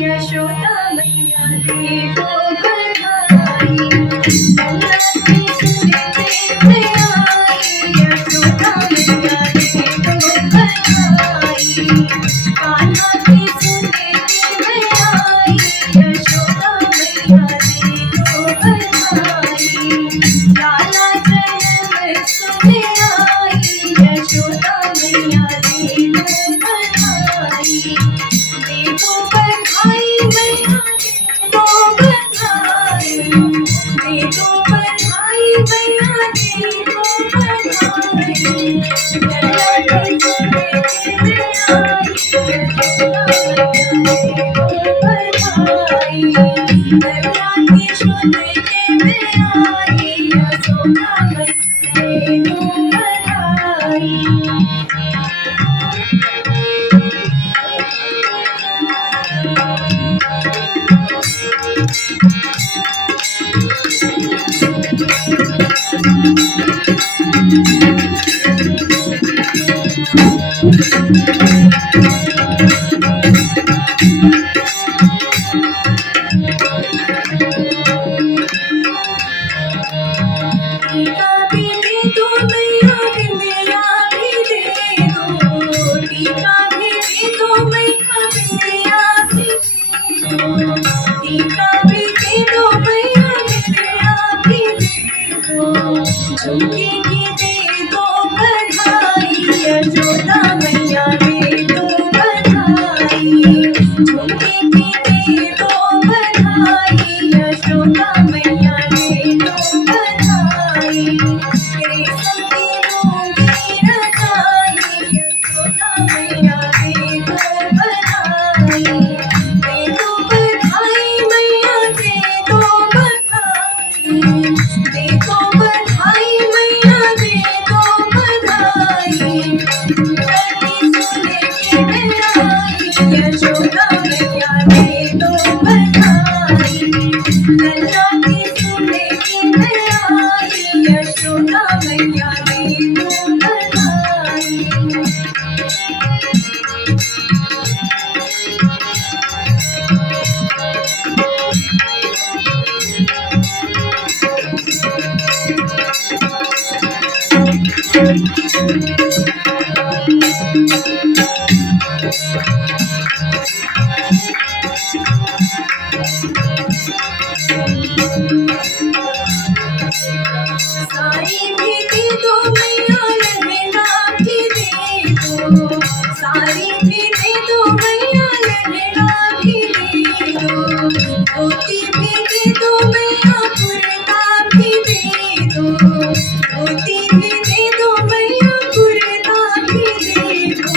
यशोदा मैया दे दो बधाई। लल्ला की सुनते में आई यशोदा मैया दे दो बधाई। कान्हा की सुनते में आई यशोदा मैया दे दो बधाई। लाला जन्म सुने आई यशोदा मैया दे दो बधाई। दे दो बधाई मैया दे दो बधाई। दे दो बधाई मैया दे दो बधाई। लल्ला की सुनते में आई यशोदा मैया दे दो बधाई। लल्ला की सुनते में आई यशोदा मैया दे दो बधाई। टीका भी दे दो मैया बिंदिया भी दे दो। टीका भी दे दो मैया बिंदिया भी दे दो। टीका भी दे दो मैया बिंदिया भी दे दो। झुमके की दे दो बधाई यशोदा मैया दे दो बधाई। झुमके की दे दो बधाई यशोदा मैया दे दो बधाई। रेशम की लूंगी रजाई यशोदा मैया दे दो बधाई। दे दो बधाई मैया दे दो बधाई। दे दो बधाई मैया दे दो बधाई। लल्ला सुने में आई यशोदा मैया दे दो बधाई। लल्ला की सुने में आई यशोदा मैया दे दो बधाई। साड़ी भी दे दो मैया लहंगा भी दे दो। साड़ी भी दे दो मैया लहंगा भी दे दो। धोती भी दे दो मैया कुर्ता भी दे दो। धोती भी दे दो मैया कुर्ता भी दे दो।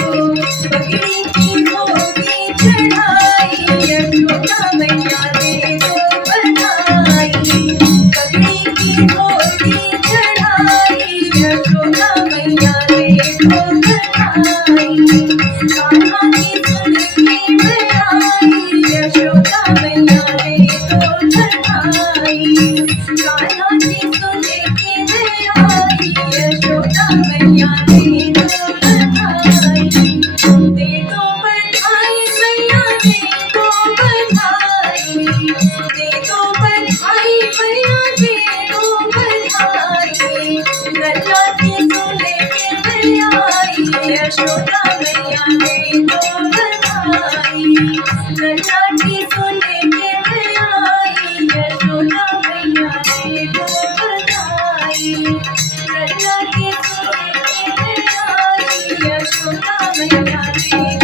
पगड़ी की होगी चढ़ाई यशोदा मैया दे दो बधाई। पगड़ी की होगी चढ़ाई यशोदा मैया दे दो बधाई। कान्हा की सुनती में आई यशोदा मैया दे दो बधाई। कान्हा की सुनती में आई यशोदा मैया दे दो बधाई। दे दो बधाई मैया दे दो बधाई। दे दो बधाई मैया दे दो बधाई। लल्ला की सुनते में आई यशोदा मैया दे दो बधाई। लल्ला की सुनते में आई यशोदा मैया दे दो बधाई। लल्ला की सुनते में आई यशोदा मैया दे